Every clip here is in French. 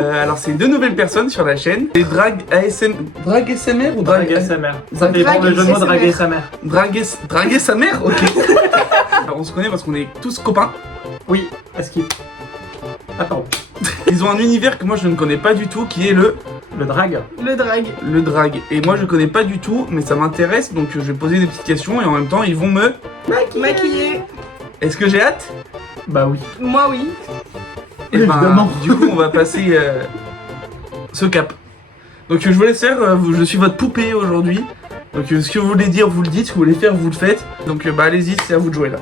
Alors c'est deux nouvelles personnes sur la chaîne. Les drag ASM... Drag SMR ou drag ASMR. Ça dépend le jeu de mots drag ASMR. Drag sa mère. Ok. Alors, on se connaît parce qu'on est tous copains. Oui, skip. Attends. Ils ont un univers que moi je ne connais pas du tout, qui est le drag. Le drag. Le drag. Et moi je connais pas du tout, mais ça m'intéresse, donc je vais poser des petites questions et en même temps ils vont me Maquiller. Est-ce que j'ai hâte? Bah oui. Moi oui. Et ben, Évidemment. du coup on va passer ce cap. Donc je vous laisse faire, je suis votre poupée aujourd'hui. Donc ce que vous voulez dire vous le dites, ce que vous voulez faire vous le faites. Donc bah allez-y, c'est à vous de jouer là.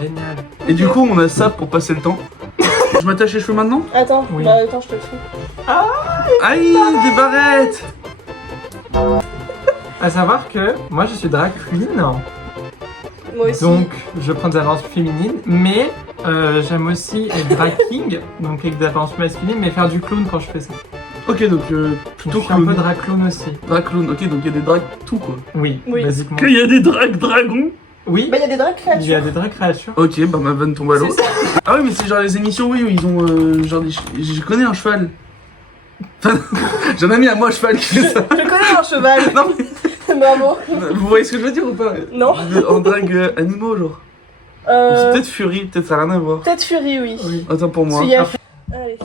Génial. Et du coup on a ça pour passer le temps. Je m'attache les cheveux maintenant? Attends, Oui. bah attends, je te le fais. Aïe, des barrettes! À savoir que moi je suis drag queen, Moi aussi. donc je prends des avances féminines, mais j'aime aussi être drag king, donc avec des avances masculines, mais faire du clown quand je fais ça. Ok, donc Je plutôt suis un peu clown. drag clown aussi. Drag clown, ok, donc il y a des drags tout quoi. Oui, Oui. basiquement. Qu'il y a des drags dragons? Oui, Bah il y a des drag il y a créatures. des drag créatures. Ok, bah ma vanne tombe à l'eau. C'est ça. Ah oui, mais c'est genre les émissions, oui, où ils ont genre des... Je connais un cheval. Enfin, j'ai un ami à moi, un cheval, qui fait ça. Je connais un cheval. Non, Bravo. vous voyez ce que je veux dire ou pas? Non. En drag animaux, genre. C'est peut-être Fury, peut-être ça n'a rien à voir. Peut-être Fury, oui. Oui. Attends pour moi. Celui-là. Allez.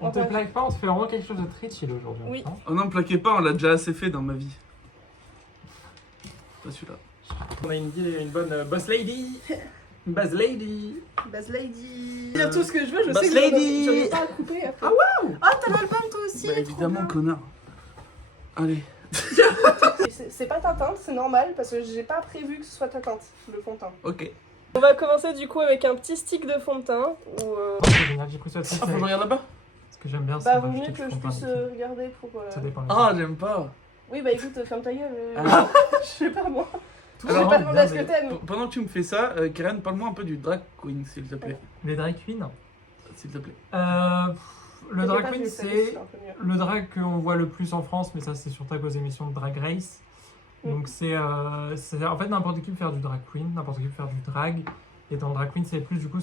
On te plaque pas, on te fait vraiment quelque chose de très chill aujourd'hui. Oui. hein. Oh non, me plaquez pas, on l'a déjà assez fait dans ma vie. Pas celui-là. On a une bonne boss lady. Buzz lady. Buzz Lady. Dire tout ce que je veux, je Buzz sais que Lady. j'en ai pas à couper après. Ah waouh. Ah t'as l'album toi aussi. Bah trop évidemment, bien. connard. Allez. C'est pas ta teinte, c'est normal parce que j'ai pas prévu que ce soit ta teinte, le fond de teint. Ok. On va commencer du coup avec un petit stick de fond de teint. Où, Oh, c'est génial, j'ai pris ça aussi. Ah, faut que je regarde là-bas? Ce que j'aime bien, c'est bah rajouter vaut mieux du que je fond de teint puisse dessus. regarder pour. Ça dépend. Ah, j'aime pas. Oui bah écoute, ferme ta gueule. Ah. Je sais pas moi. Je Alors, vais pas demander à ce que t'aimes. Pendant que tu me fais ça, Karen, parle-moi un peu du drag queen, s'il te plaît. Les drag queens. S'il te plaît. Le drag queen, c'est c'est le drag qu'on voit le plus en France, mais ça c'est surtout à cause des émissions de Drag Race. Donc c'est en fait n'importe qui peut faire du drag queen, n'importe qui peut faire du drag. Et dans le drag queen, c'est plus du coup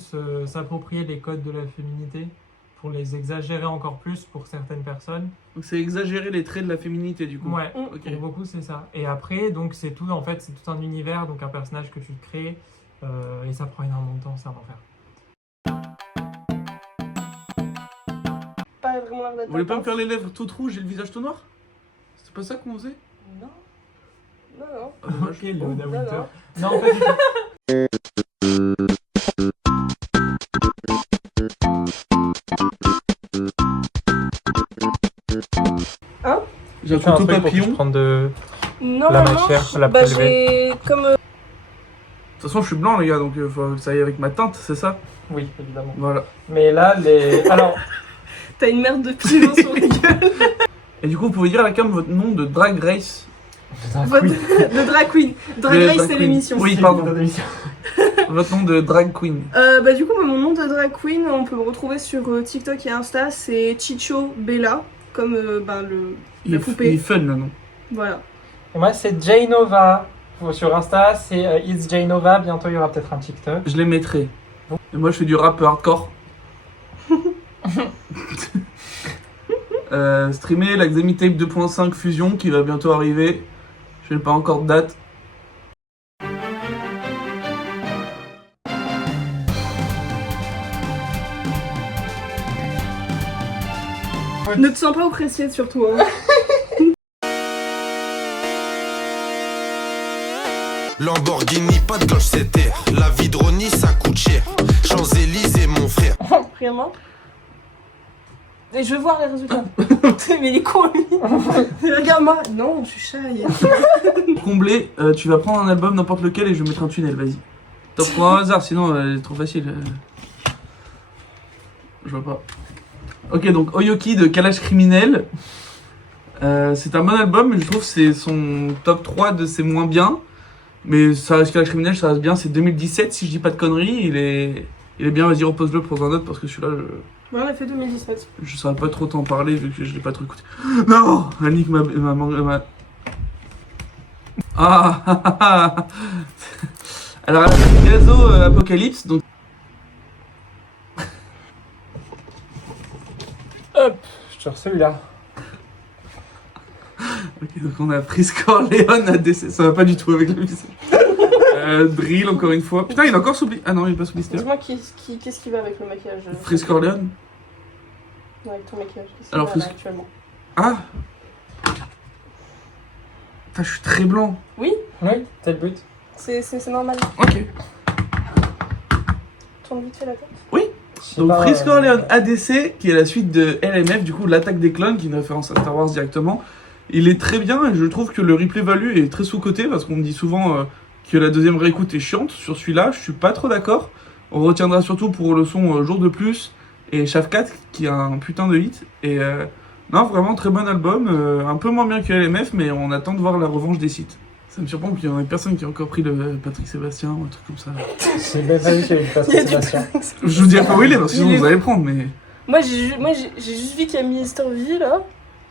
s'approprier les codes de la féminité pour les exagérer encore plus pour certaines personnes. Donc c'est exagérer les traits de la féminité du coup. Ouais, Ok. pour beaucoup c'est ça. Et après, donc c'est tout en fait, c'est tout un univers, donc un personnage que tu crées, et ça prend énormément de temps, c'est un enfer. Pas vraiment l'air d'être. Vous voulez pas me ta faire les lèvres toutes rouges et le visage tout noir? C'est pas ça qu'on faisait? teinte. Non. Non. Ah, dommage. Ok, Léona non, Winter. non. Non, pas du tout. J'ai un Fais un couteau truc pour que je papillon. De prenne de... Non, La non, matière, non. la Bah prélever. j'ai comme. toute façon, je suis blanc, les gars, donc faut que ça aille avec ma teinte, c'est ça? Oui, évidemment. Voilà. Mais là, les... Alors, T'as une merde de pilon sur la gueule. Et du coup, vous pouvez dire à la cam votre nom de Drag Race. De drag queen. Drag De Race drag c'est queen. l'émission. Oui, pardon. Votre nom de Drag Queen. Bah du coup mon nom de drag queen on peut me retrouver sur TikTok et Insta, c'est Chicho Bella comme ben le Il la est poupée. fun le nom. Voilà. Et moi, c'est Jaynova. Sur Insta, c'est It's Jaynova. Bientôt, il y aura peut-être un TikTok. Je les mettrai. Et moi, je fais du rap hardcore. Streamer la Xami Tape 2.5 Fusion qui va bientôt arriver. Je n'ai pas encore de date. Ne te sens pas oppressé surtout hein. Lamborghini, pas de cloche, c'est terre. La vie de Ronnie, ça coûte cher. Champs-Élysées, mon frère. Vraiment. Et je veux voir les résultats. Mais il est con lui. Regarde-moi. Non, je suis shy. Pour combler, tu vas prendre un album n'importe lequel et je vais mettre un tunnel, vas-y. T'en prends un hasard, sinon elle est trop facile. Je vois pas. Ok, donc Oyoki de Kalash Criminel. C'est un bon album, mais je trouve que c'est son top 3 de ses moins bien. Mais ça reste Kalash Criminel, ça reste bien. C'est 2017, si je dis pas de conneries. Il est bien, vas-y, repose-le pour un autre parce que celui-là, Ouais, on a fait 2017. je saurais pas trop t'en parler vu que je l'ai pas trop écouté. Non, elle nique ma... Ah. Alors, Gazo Apocalypse, donc. Hop, je Sur celui-là. Ok, donc on a Frisk Orleans ADC, ça va pas du tout avec le visage. Drill encore une fois. Putain, il est encore sous blister. Ah non, il est pas sous blister. Dis-moi qu'est-ce qui va avec le maquillage Frisk Orleans. Ouais, avec ton maquillage. Qu'est-ce qui Alors, va, Frisk- là, actuellement. Ah Putain, je suis très blanc. Oui, c'est le but. C'est normal. Ok. Tourne vite fait la tête. Je sais Donc pas, Frisk Orleans ADC, qui est la suite de LMF, du coup l'attaque des clones, qui est une référence à Star Wars directement. Il est très bien et je trouve que le replay value est très sous-coté parce qu'on me dit souvent que la deuxième réécoute est chiante. Sur celui-là, je suis pas trop d'accord. On retiendra surtout pour le son Jour de plus et Shaft 4 qui a un putain de hit. Et non, vraiment très bon album. Un peu moins bien que LMF, mais on attend de voir la revanche des sites. Ça me surprend qu'il y en ait personne qui a encore pris le Patrick Sébastien ou un truc comme ça. J'ai même pas vu qu'il y avait une Il y a Patrick du Sébastien. Je vous dirai pas où il est parce que sinon Il est- vous allez prendre, mais. Moi, j'ai juste vu qu'il y a Mister V là.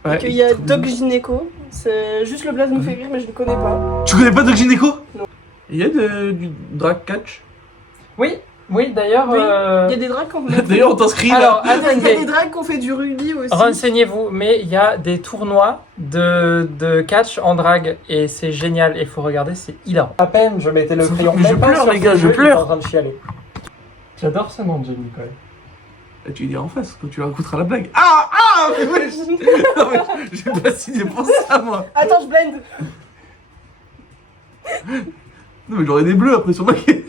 Ouais, Et qu'il y a trop Doc bien. Gynéco. C'est juste le blaze me fait rire, mais je le connais pas. Tu connais pas Doc Gynéco? Non. Il y a du drag catch. Oui, d'ailleurs, Oui. Il y a des drags qu'on D'ailleurs, on t'inscrit là. alors Il y a des attendez, drags qu'on fait du rugby aussi. renseignez-vous, mais il y a des tournois de catch en drague et c'est génial, il faut regarder, c'est hilarant. À peine je mettais le crayon, Je même pas pleure, sur les gars, ce je jeu, il pleure. est en train de chialer. J'adore ce nom de Jenny Nicole. Et tu lui diras en face quand tu leur écouteras la blague. Ah mais ouais, non, mais j'ai pas signé pour ça moi. Attends, je blende. Non mais j'aurais des bleus après sur ma quai.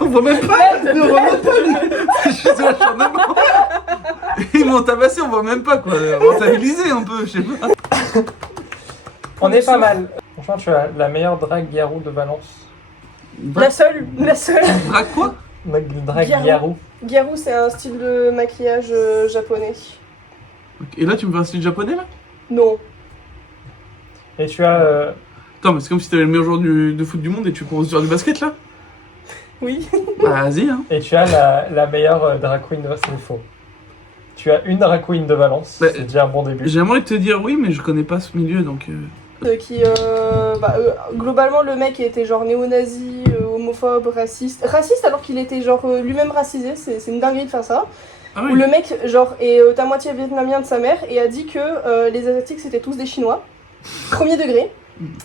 On voit même pas. On voit même pas. Je suis sur la charnement. Ils m'ont tabassé, on voit même pas quoi. Rentabiliser un peu, je sais pas. On est pas mal. Franchement, tu as la meilleure drague Garou de Valence. La seule. Drag quoi? Drague Garou. Garou. Garou, c'est un style de maquillage japonais. Et là tu me fais un style japonais là? Non. Et tu as Attends mais c'est comme si t'avais le meilleur joueur de foot du monde et tu proposes de faire du basket là? Oui. Bah vas-y hein. la meilleure drag queen de c'est faux. Tu as une drag queen de Valence, Bah, c'est déjà un bon début. J'aimerais te dire oui mais je connais pas ce milieu donc... Globalement, le mec était genre néo-nazi, homophobe, raciste. Raciste alors qu'il était genre lui-même racisé, c'est une dinguerie de faire ça. Ah Où oui. le mec genre est à moitié vietnamien de sa mère et a dit que les asiatiques c'était tous des chinois. Premier degré.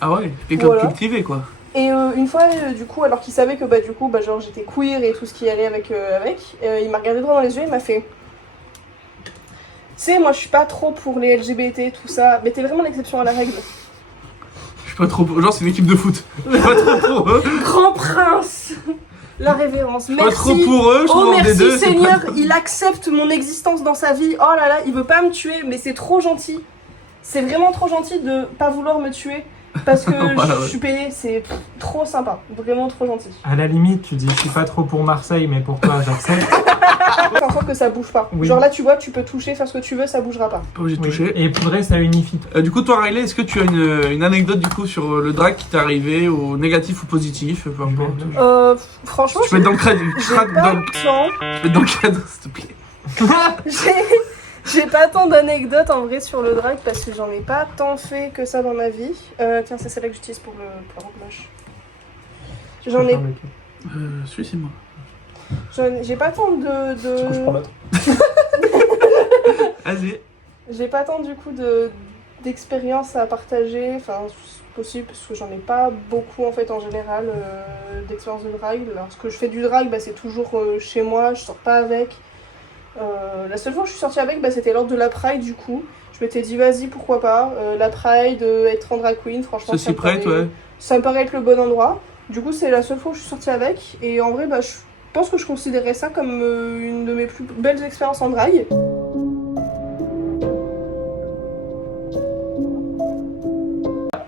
Ah ouais, quelqu'un de Voilà. cultivé quoi. Et une fois, du coup, alors qu'il savait que genre j'étais queer et tout ce qui allait avec, il m'a regardé droit dans les yeux et il m'a fait. Tu sais, moi je suis pas trop pour les LGBT, tout ça, mais t'es vraiment l'exception à la règle. Je suis pas trop pour... Genre c'est une équipe de foot. Je suis pas trop pour eux. Grand prince. La révérence. Je suis pas trop Merci. pour eux, je Oh trouve en merci D2, c'est Seigneur, pas- il accepte mon existence dans sa vie. Oh là là, il veut pas me tuer, mais c'est trop gentil. C'est vraiment trop gentil de pas vouloir me tuer parce que Voilà, je ouais. suis payée. C'est trop sympa, vraiment trop gentil. À la limite, tu dis je suis pas trop pour Marseille, mais pour toi j'accepte. Fais en sorte que ça bouge pas. Oui. Genre là, tu vois, tu peux toucher, faire ce que tu veux, ça bougera pas. Pas obligé de Oui. toucher. Et poudrer, ça unifie. Du coup, toi, Riley, est-ce que tu as une anecdote du coup sur le drag qui t'est arrivé, ou négatif ou positif, peu importe. Franchement, Tu peux être dans le cadre, j'ai pas tant. tu peux être dans le cadre, s'il te plaît. J'ai pas tant d'anecdotes en vrai sur le drag parce que j'en ai pas tant fait que ça dans ma vie. Tiens, c'est celle-là que j'utilise pour la robe blanche. Celui, c'est moi. J'ai pas tant Du coup, je prends l'autre. Vas-y. J'ai pas tant du coup d'expérience à partager, enfin c'est possible parce que j'en ai pas beaucoup en fait en général d'expérience de drag. Lorsque je fais du drag, c'est toujours chez moi, je sors pas avec. La seule fois où je suis sortie avec, c'était lors de la Pride du coup. Je m'étais dit vas-y pourquoi pas, la Pride, être en drag queen, franchement Ceci prête, ouais. ça me paraît être le bon endroit. Du coup c'est la seule fois où je suis sortie avec et en vrai je pense que je considérais ça comme une de mes plus belles expériences en drag.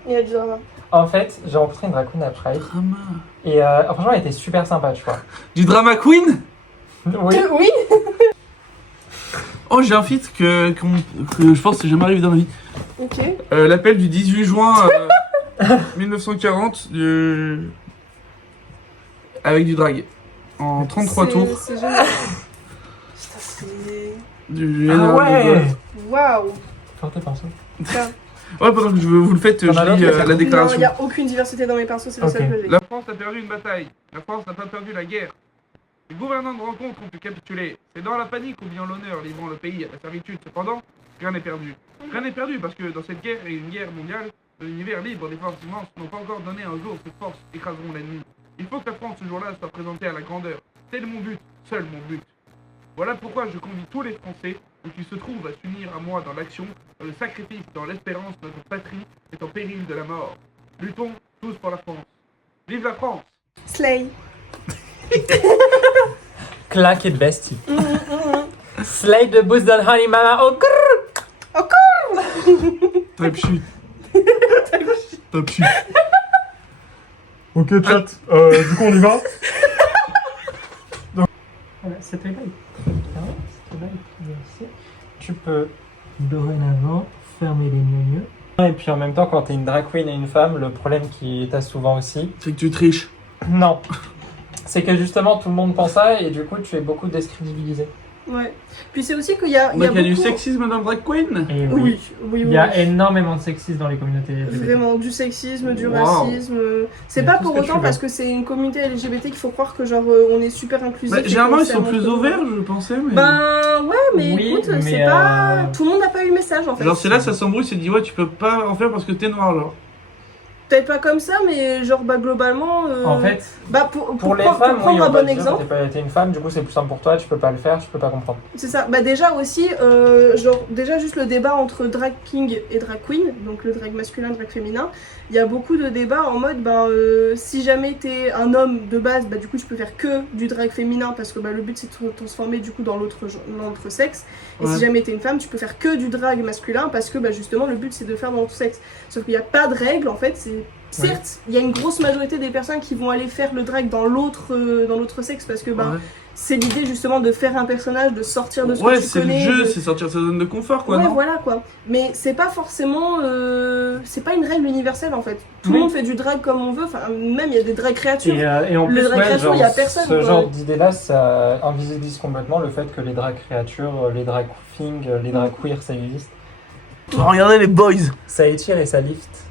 Il y a du drama. En fait, j'ai rencontré une drag queen à Pride Drama. et franchement, elle était super sympa, tu vois. Du drama queen? Oui. Oui. Oh, j'ai un feat que je pense que c'est jamais arrivé dans ma vie. Ok. L'appel du 18 juin 1940 avec du drag. En 33 tours. C'est génial. Putain, c'est... Du Ah ouais. Waouh. Faire tes pinceaux. Ouais, pendant que vous le faites, je T'en as lis d'autres, la Non, il déclaration. n'y a aucune diversité dans mes pinceaux, c'est le Ok. seul que j'ai. La France a perdu une bataille. La France n'a pas perdu la guerre. Les gouvernants de rencontre ont pu capituler. C'est dans la panique ou bien l'honneur livrant le pays à la servitude. Cependant, rien n'est perdu. Rien n'est perdu parce que dans cette guerre et une guerre mondiale, de l'univers libre des forces immenses n'ont pas encore donné un jour ces forces écraseront l'ennemi. Il faut que la France ce jour-là soit présentée à la grandeur. Tel mon but, seul mon but. Voilà pourquoi je convie tous les Français qui se trouvent à s'unir à moi dans l'action, dans le sacrifice, dans l'espérance de notre patrie est en péril de la mort. Luttons tous pour la France. Vive la France! Slay. Claque et bestie. Slay de Boost Don't Honey Mama. Oh, Type shit. Type shit. ok, chat. Du coup, on y va. Voilà, c'était live. C'était live. Merci. Tu peux dorénavant fermer les gneux. Et puis en même temps, quand t'es une drag queen et une femme, le problème qui t'as souvent aussi. C'est que tu triches. Non. C'est que justement tout le monde pense ça et du coup tu es beaucoup décrédibilisé. Ouais. Puis c'est aussi qu'il y a, Il y a du beaucoup... sexisme dans le drag queen. Et Oui, Il y a énormément de sexisme dans les communautés LGBT. Vraiment, du sexisme, du Wow. racisme. C'est Il y a pas tout pour ce que tu autant veux. parce que c'est une communauté LGBT qu'il faut croire que genre on est super inclusif. Bah, et généralement, qu'on ils sont s'aime plus entre nous. ouverts, je pensais. Mais... Ben ouais, mais Oui, écoute, mais, c'est pas. Tout le monde n'a pas eu le message en fait. Genre, c'est là, ça s'embrouille, c'est dit, ouais, tu peux pas en faire parce que t'es noir, genre. Peut-être pas comme ça, mais genre bah globalement. En fait, bah pour les pour femmes, prendre oui, un on va bon dire que exemple. t'es une femme, du coup c'est plus simple pour toi, tu peux pas le faire, tu peux pas comprendre. C'est ça. Bah déjà aussi, genre déjà juste le débat entre drag king et drag queen, donc le drag masculin, drag féminin. Il y a beaucoup de débats en mode, si jamais t'es un homme de base, bah du coup tu peux faire que du drag féminin parce que bah le but c'est de te transformer du coup dans l'autre sexe. Et Ouais. si jamais t'es une femme, tu peux faire que du drag masculin parce que bah justement le but c'est de faire dans l'autre sexe. Sauf qu'il n'y a pas de règle en fait. C'est certes, il y a une grosse majorité des personnes qui vont aller faire le drag dans l'autre sexe parce que bah Ouais. c'est l'idée justement de faire un personnage, de sortir de ce Ouais, que tu c'est le connais. jeu, de- c'est sortir de sa zone de confort, quoi, ouais, non? voilà quoi. Mais c'est pas forcément. C'est pas une règle universelle en fait. Tout le Oui. monde fait du drag comme on veut. Enfin, même il y a des drag créatures. Et en Le plus, drag créature, il y a personne, ce quoi. genre d'idée-là, ça invisibilise complètement le fait que les drag créatures, les drag things, les drag queer, ça existe. Regardez les boys. Ça étire et ça lift.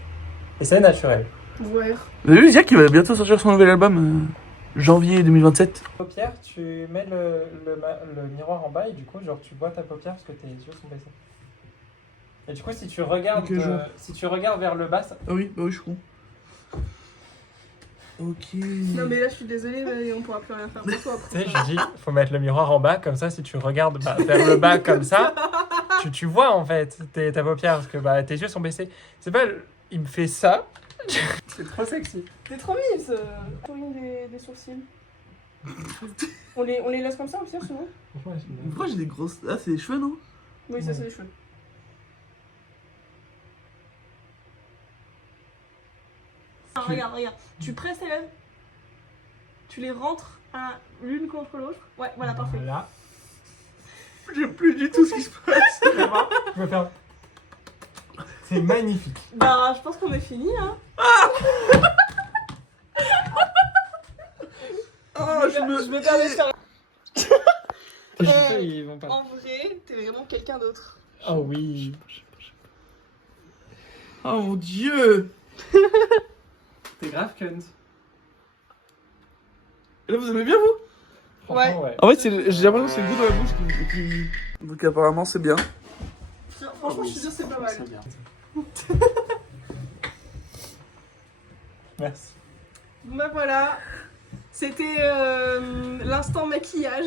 Et c'est naturel. Ouais. Vous avez vu, Zia qui va bientôt sortir son nouvel album, janvier 2027. Paupière, tu mets le miroir en bas et du coup, genre, tu vois ta paupière parce que tes yeux sont baissés. Et du coup, si tu regardes, Ok, je vois. si tu regardes vers le bas, ça... Ah oui, bah oui, je suis con. Ok. Non mais là je suis désolée, mais on pourra plus rien faire pour toi. Tu sais, je dis, faut mettre le miroir en bas, comme ça, si tu regardes vers le bas comme ça, tu vois en fait ta paupière parce que tes yeux sont baissés. C'est pas, il me fait ça, c'est trop sexy. T'es trop mise. Des sourcils. on les laisse comme ça aussi souvent. Pourquoi j'ai des grosses. Ah, c'est des cheveux, non? Oui, ça c'est les cheveux. Ah, regarde. Tu presses tes lèvres. Tu les rentres l'une contre l'autre. Ouais, voilà, parfait. Là, J'aime plus du tout ce qui se passe. je vais faire. C'est magnifique. Bah, je pense qu'on est fini hein. Oh, Je me permets de faire. Tes cheveux, ils vont pas. En vrai, t'es vraiment quelqu'un d'autre. Oh oui. Oh mon dieu. T'es grave cunt. Et là, vous aimez bien, vous? Franchement, ouais. En fait, j'ai l'impression que c'est le goût dans la bouche qui. Donc, apparemment, c'est bien. Franchement, je te jure, c'est pas mal. C'est bien. Merci. Bah voilà. C'était l'instant maquillage.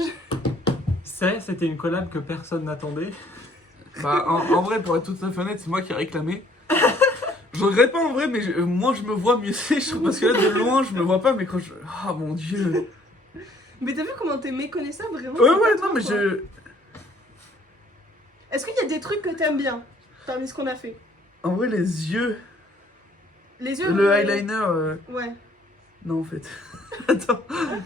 C'était une collab que personne n'attendait. Bah, en vrai, pour être tout à fait honnête, c'est moi qui ai réclamé. Je regrette pas en vrai, mais moi je me vois mieux c'est, je trouve, parce que là de loin je me vois pas, mais quand je. Oh mon dieu! Mais t'as vu comment t'es méconnaissable vraiment? Ouais, non, mais je. Est-ce qu'il y a des trucs que t'aimes bien parmi ce qu'on a fait? En vrai, les yeux. Les yeux. Le eyeliner. Ouais. Non, en fait. Attends.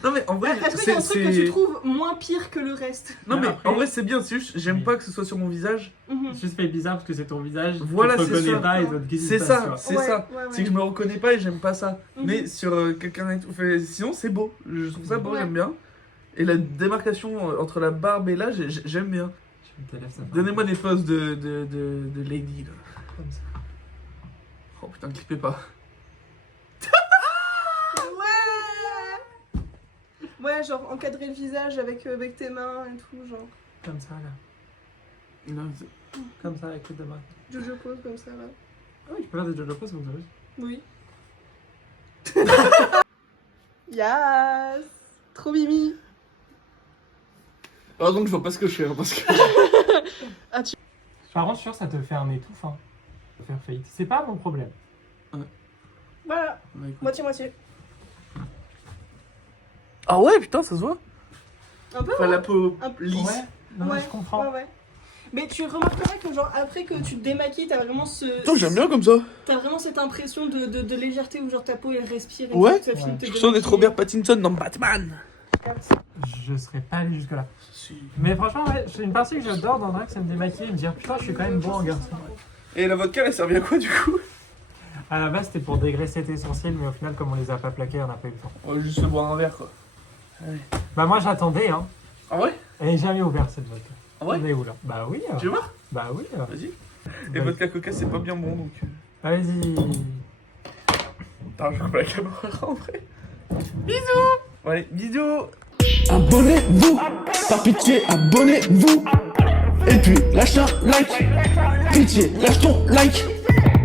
Non, mais en vrai, Est-ce qu'il y a un truc que tu trouves moins pire que le reste? Non, mais Après- en vrai, c'est bien, c'est juste, j'aime pas que ce soit sur mon visage. Mhm. Juste fait bizarre parce que c'est ton visage. Voilà, tu te c'est reconnais ça. pas et donc, qu'est-ce qui C'est se ça, passe, tu vois. c'est Ouais, ça. ouais. C'est que je me reconnais pas et j'aime pas ça. Mhm. Mais sur quelqu'un et tout. Sinon, c'est beau. Je trouve ça beau, Ouais. j'aime bien. Et la démarcation entre la barbe et là, j'aime bien. Je me t'élève, ça fait Donnez-moi un peu. des poses de lady là. Comme ça. Oh putain, clippez pas. Ouais. Ouais, genre encadrer le visage avec tes mains et tout, genre. Comme ça, là. Non, Comme ça, avec les deux mains. Jojo pose comme ça, là. Ah oui, je peux faire des jojo poses, vous savez. Oui. Yes. Trop mimi. Alors donc je vois pas ce que je fais, hein, parce que... Par contre, sûr, ça te fait un étouffant. Faire faillite. C'est pas mon problème. Voilà, Ouais, écoute. moitié-moitié. Ah ouais, putain, ça se voit. Un peu, Enfin, la peau Un peu. lisse. Ouais, non, mais je comprends. Ouais. Mais tu remarqueras que genre après que tu te démaquilles, t'as vraiment Putain, j'aime bien comme ça. T'as vraiment cette impression de légèreté où genre ta peau elle respire et Ouais. tout, ça finit de te Je sens d'être démaquiller. Robert Pattinson dans Batman. Je serais pas allé jusque-là. Si. Mais franchement, ouais, c'est une partie que j'adore dans Drag, c'est me démaquiller et me dire putain, je suis quand même bon en garçon. Et la vodka, elle a servi à quoi du coup? À la base, c'était pour dégraisser tes sourcils, mais au final, comme on les a pas plaqués, on n'a pas eu le temps. On va juste se boire un verre quoi. Allez. Bah, moi, j'attendais, hein. Ah ouais? Elle est jamais ouverte cette vodka. Ah ouais? On est où là? Bah oui. Tu veux voir? Bah oui. Vas-y. Et Vas-y. vodka coca, c'est pas bien bon donc. Vas-y. Attends, je coupe la caméra en vrai. Bisous! Ouais, bisous! Abonnez-vous, par pitié, abonnez-vous. Et puis lâche un like, pitié, lâche ton like.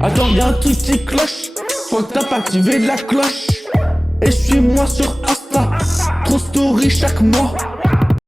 Attends, y'a un truc qui cloche, faut que t'as pas activé la cloche. Et suis-moi sur Insta, trop story chaque mois.